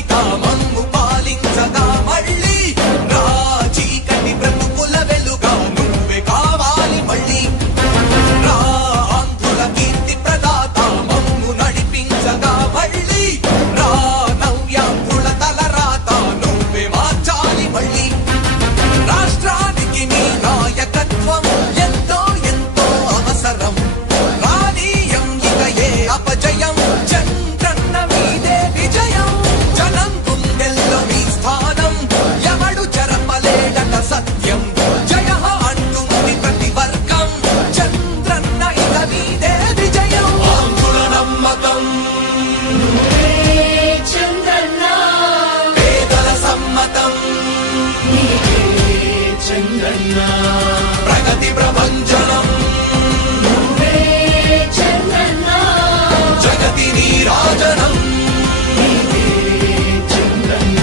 భవిత మమ్ము పాలించగా మళ్ళీ రా చీకటి బ్రతుకుల వెలుగా నువ్వే కావాలి మళ్ళీ రా ఆంధ్రుల కీర్తి ప్రదాత మమ్ము నడిపించగా మళ్ళీ రా నవ్యాంధ్రుల తలరాత నువ్వే మార్చాలి మళ్ళీ రాష్ట్రానికి నీ నాయకత్వం ఎంతో ఎంతో అవసరం రానీయం ఇక ఏ అపజయం చంద్రన్న మీదే విజయం జనం గుండెల్లో మీ స్థానం ఎవడు చెరపలేడట సత్యం జయ అంటుంది ప్రతి వర్గం చంద్రన్న ఇక మీదే విజయం ఆంధ్రుల నమ్మకం చంద్రన్న పేదల సమ్మతం చంద్రన్న ప్రగతి ప్రభంజనం చంద్రన్న జగతి నీరాజనం చంద్రన్న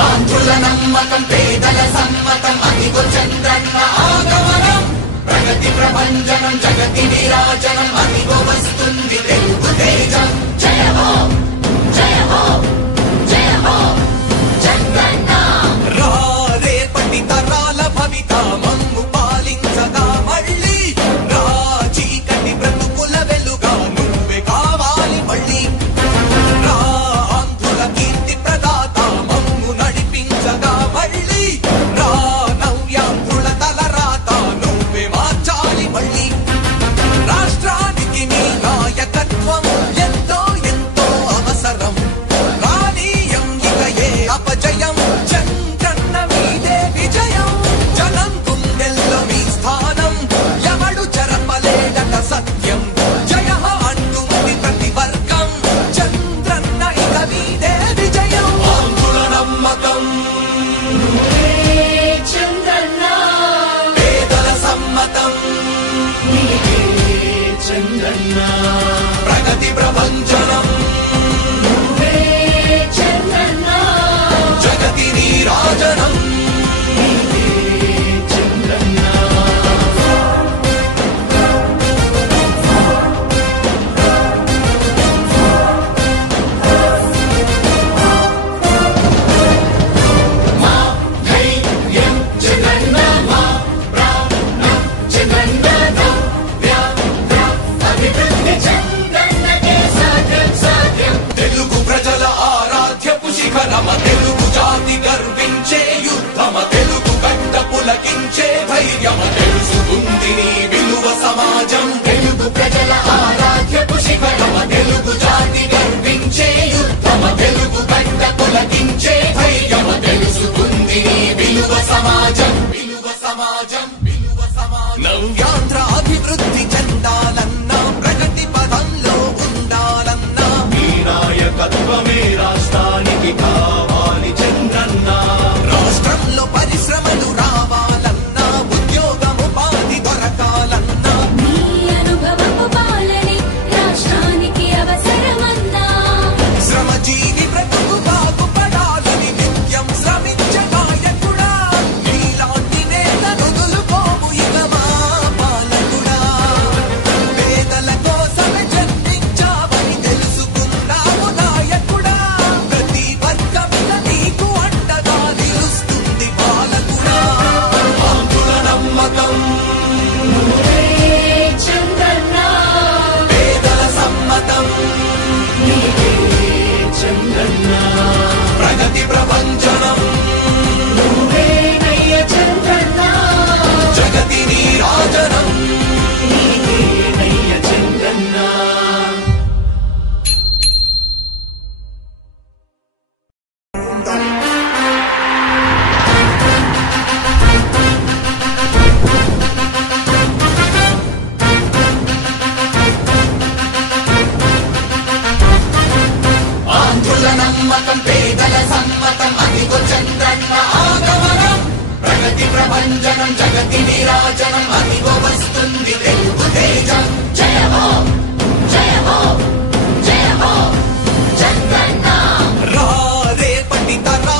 ఆంధ్రుల నమ్మకం పేదల సమ్మతం అదిగో చంద్రన్న ఆగమనం ప్రగతి ప్రభంజనం జగతి నీరాజనం అదిగో వస్తుంది తెలుగు తేజం జయ హో జయ హో జయ హో చంద్రన్న రా రేపటి తరాల భవిత మమ్ము పాలించగా మళ్ళీ రా చీకటి బ్రతుకుల వెలుగా నువ్వే కావాలి మళ్ళీ రా ఆంధ్రుల కీర్తి ప్రదాత మమ్ము నడిపించగా మళ్ళీ రా నవ్యాంధ్రుల తలరాత నువ్వే మార్చాలి మళ్ళీ రాష్ట్రానికి నీ నాయకత్వం ఎంతో ఎంతో అవసరం రానీయం ఇక ఏ అపజయం చంద్రన్న మీదే విజయం జనం గుండెల్లో మీ స్థానం ఎవడు చెరపలేడట సత్యం జయ అంటుంది ప్రతి వర్గం చంద్రన్న ఇక మీదే విజయం ఆంధ్రుల నమ్మకం చంద్రన్న పేదల సమ్మతం చంద్రన్న ప్రగతి ప్రభంజనం చంద్రన్న జగతి నీరాజనం చంద్రన్న మా ధైర్యం చంద్రన్న మా ప్రాణం చంద్రన్న అభివృద్ధి చంద్రన్నకే సాధ్యం సాధ్యం తెలుగు ప్రజల ఆరాధ్యపు శిఖరమ తెలుగు జాతి గర్వించే యుద్ధమ తెలుగు గడ్డ పులకించే ధైర్యమ తెలుసుకుంది నీ విలువ సమాజం తెలుగు ప్రజల ఆరాధ్యపు శిఖరమ తెలుగు జాతి గర్వించే యుద్ధమ తెలుగు గడ్డ పులకించే ధైర్యమ తెలుసుకుంది నీ విలువ సమాజం విలువ సమాజం విలువ సమాజం నవ్యాంధ్ర అభివృద్ధి చెందాలన్నా ప్రగతి పదంలో ఉండాలన్నా నీ నాయకత్వమే రాష్ట్రానికి కావాలి చంద్రన్న రాష్ట్రంలో పరిశ్రమలు రావాలన్నా ఉద్యోగం ఉపాధి దొరకాలన్నా నీ అనుభవపు పాలనే రాష్ట్రానికి అవసరమన్నా శ్రమజీవి బ్రతుకు బాగుపడాలని నిత్యం శ్రమించే నాయకుడా నీలాంటి నేతను వదులుకోవు ఇక మా పాలకుడా పేదల కోసమే జన్మించావని తెలుసుకున్నావు నాయకుడా ప్రతి వర్గమిక నీకు అండగా నిలుస్తుంది పాలకుడా ఆంధ్రుల నమ్మకం చంద్రన్న పేదల సమ్మతం చంద్రన్న ప్రగతి ప్రభంజనం నువ్వేనయ్య చంద్రన్న జగతి నీరాజనం నీవేనయ్య చంద్రన్న ఆంధ్రుల నమ్మకం పేదల సమ్మతం అదిగో చంద్రన్న ఆగమనం ప్రగతి ప్రభంజనం జగతి నీరాజనం అదిగో వస్తుంది తెలుగు తేజం జయ హో జయ హో జయ హో చంద్రన్న రా రేపటి తరా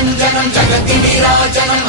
ప్రభంజనం జగతి విరాజనం